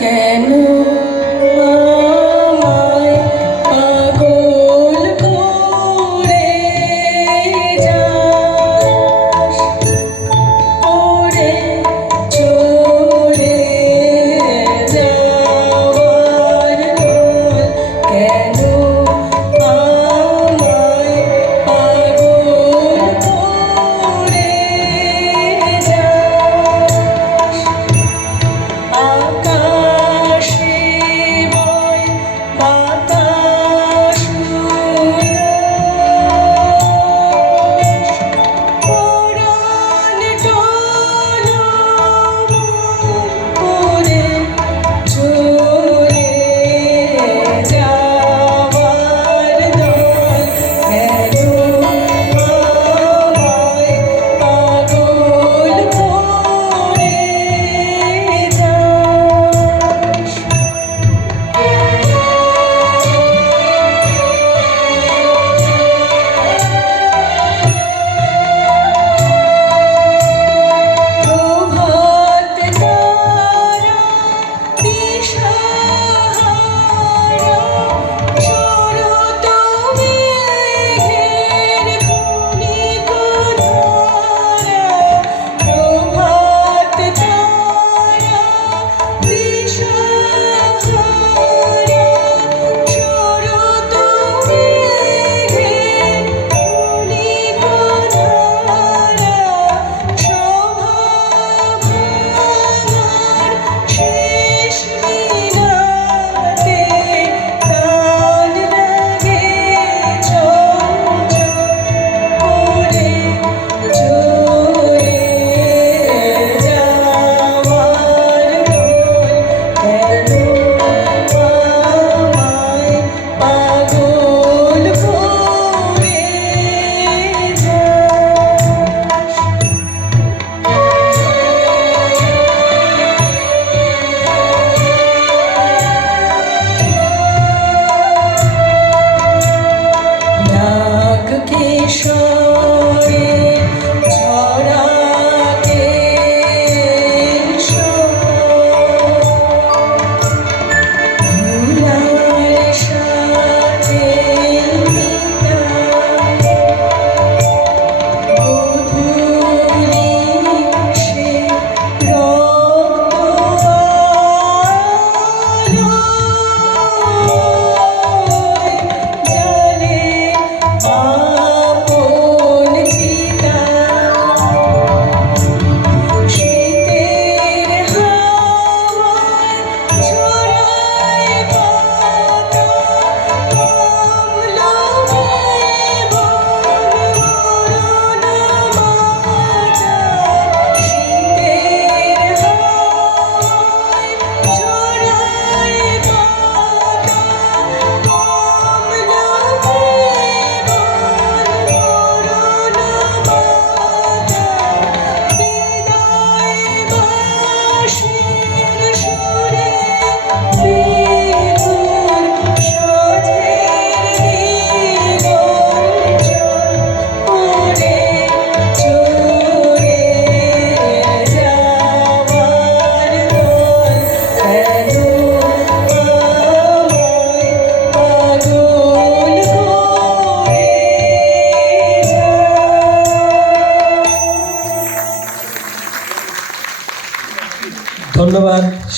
Okay. ধন্যবাদ।